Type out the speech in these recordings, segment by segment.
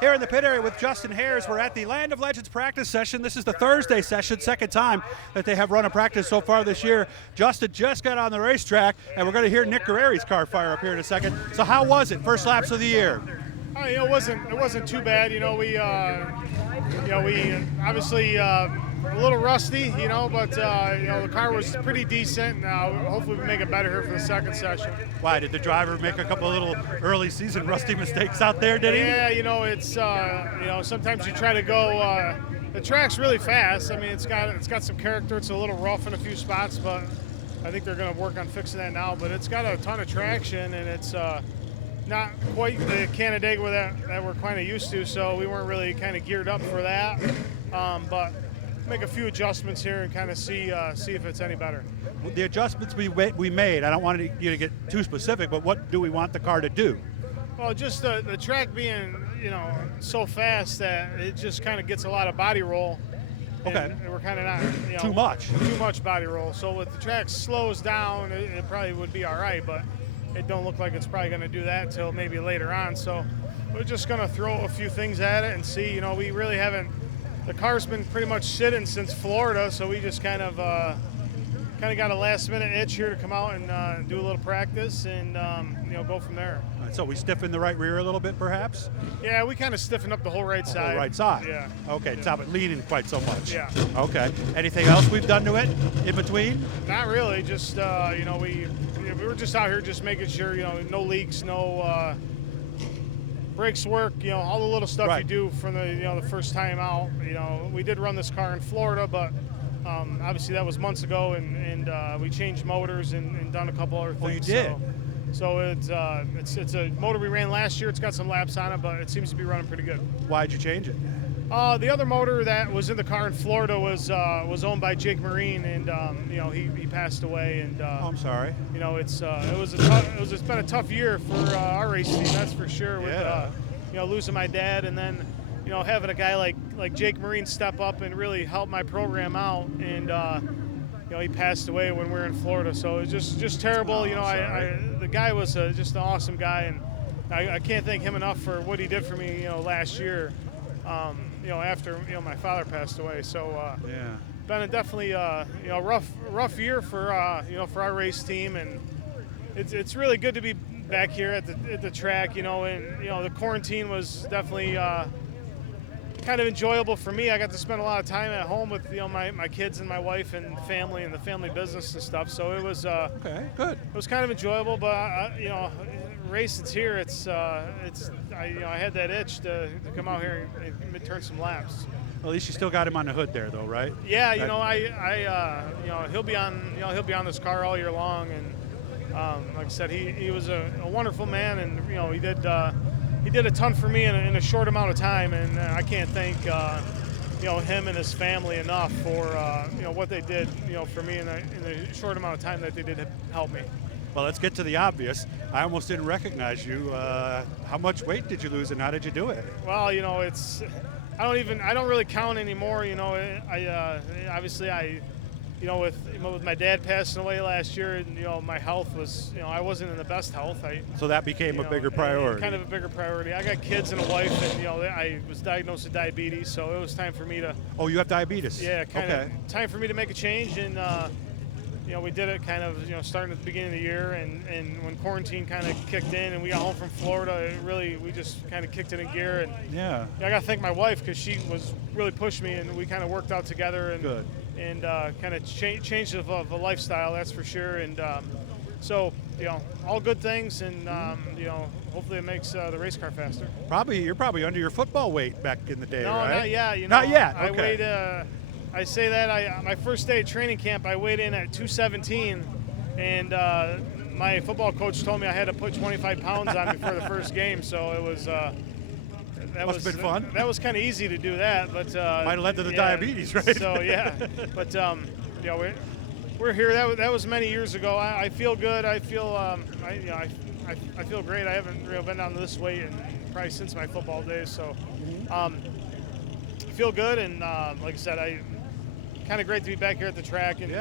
Here in the pit area with Justin Haers, we're at the Land of Legends practice session. This is the Thursday session, second time that they have run a practice so far this year. Justin just got on the racetrack, and we're going to hear Nick Guerreri's car fire up here in a second. So how was it, first laps of the year? It wasn't too bad. We obviously a little rusty, but the car was pretty decent. Hopefully we make it better here for the second session. Why, did the driver make a couple of little early season rusty mistakes out there, did he? Yeah, it's sometimes you try to go. The track's really fast. I mean, it's got some character. It's a little rough in a few spots, but I think they're going to work on fixing that now. But it's got a ton of traction, and it's not quite the Canandaigua that we're kind of used to, so we weren't really kind of geared up for that. But make a few adjustments here and kind of see if it's any better. The adjustments we made, I don't want you to get too specific, but what do we want the car to do? Well, just the track being, so fast that it just kind of gets a lot of body roll. Okay. And we're kind of not, too much body roll. So if the track slows down, it probably would be all right, but it don't look like it's probably going to do that until maybe later on. So we're just going to throw a few things at it and see. We really haven't. The car's been pretty much sitting since Florida, so we just kind of got a last-minute itch here to come out and do a little practice and go from there. All right, so we stiffen the right rear a little bit, perhaps? Yeah, we kind of stiffened up the whole right side. Whole right side. Yeah. Okay, it's not leaning quite so much. Yeah. Okay. Anything else we've done to it in between? Not really. Just we were just out here just making sure no leaks, no. Brakes work, all the little stuff you do from the first time out. We did run this car in Florida, but obviously that was months ago, and we changed motors and done a couple other things. Oh, you did? So it's a motor we ran last year. It's got some laps on it, but it seems to be running pretty good. Why'd you change it? The other motor that was in the car in Florida was owned by Jake Marine, and he passed away. And I'm sorry. It's been a tough year for our race team, that's for sure. With losing my dad, and then having a guy like Jake Marine step up and really help my program out, and he passed away when we were in Florida. So it was just terrible. The guy was just an awesome guy, and I can't thank him enough for what he did for me last year. After my father passed away, so been a definitely rough year for for our race team, and it's really good to be back here at the track, and the quarantine was definitely kind of enjoyable for me. I got to spend a lot of time at home with my kids and my wife and family and the family business and stuff, so it was okay, good. It was kind of enjoyable, but race it's here. I had that itch to come out here and turn some laps. At least you still got him on the hood there, though, right? Yeah, he'll be on this car all year long, and like I said, he was a wonderful man, and he did a ton for me in a short amount of time, and I can't thank him and his family enough for what they did for me in the short amount of time that they did help me. Well, let's get to the obvious. I almost didn't recognize you. How much weight did you lose, and how did you do it? Well, I don't really count anymore. With my dad passing away last year, and my health was, I wasn't in the best health. So that became a bigger priority. Kind of a bigger priority. I got kids and a wife, and I was diagnosed with diabetes, so it was time for me to. Oh, you have diabetes? Yeah, kind of time for me to make a change, and we did it kind of starting at the beginning of the year, and when quarantine kind of kicked in, and we got home from Florida, we just kind of kicked it in gear, and I got to thank my wife because she was really pushing me, and we kind of worked out together, and good. And kind of changed of a lifestyle, that's for sure. And so all good things, and hopefully it makes the race car faster. You're probably under your football weight back in the day, no, right? No, not yet. Not yet. Okay. I weighed. I say that my first day at training camp, I weighed in at 217, and my football coach told me I had to put 25 pounds on before the first game. So it was. That must have been fun. That was kind of easy to do that, but might have led to the diabetes, right? So but we're here. That was many years ago. I feel good. I feel I feel great. I haven't really been down to this weight probably since my football days. So I feel good, and like I said, kind of great to be back here at the track, and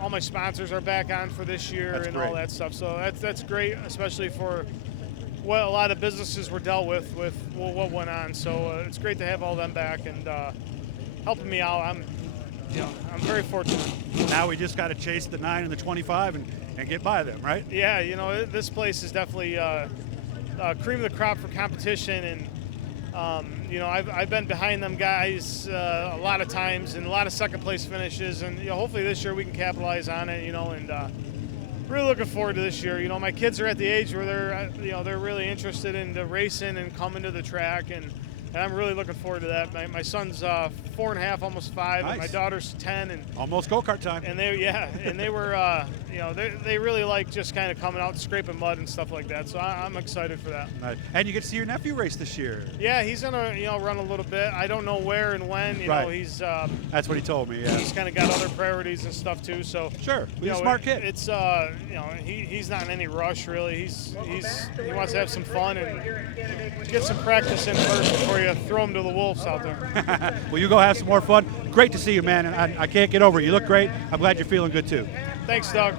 all my sponsors are back on for this year. That's great. All that stuff. So that's great, especially for what a lot of businesses were dealt with what went on. So it's great to have all them back and helping me out. I'm very fortunate. Now we just got to chase the 9 and the 25 and get by them, right? Yeah, this place is definitely cream of the crop for competition, and I've been behind them guys a lot of times and a lot of second place finishes, and hopefully this year we can capitalize on it. And really looking forward to this year. My kids are at the age where they're really interested in the racing and coming to the track, and I'm really looking forward to that. My son's 4.5, almost 5, nice. And my daughter's 10, and almost go-kart time. And they were they really like just kind of coming out and scraping mud and stuff like that. So I'm excited for that. Right. And you get to see your nephew race this year. Yeah, he's gonna run a little bit. I don't know where and when. He's that's what he told me. Yeah. He's kind of got other priorities and stuff too. So sure, he's a smart kid. It's he's not in any rush really. He wants to have some fun and get some practice in first before you throw him to the wolves out there. Well, you go have some more fun. Great to see you, man. And I can't get over it. You look great. I'm glad you're feeling good too. Thanks, Doug.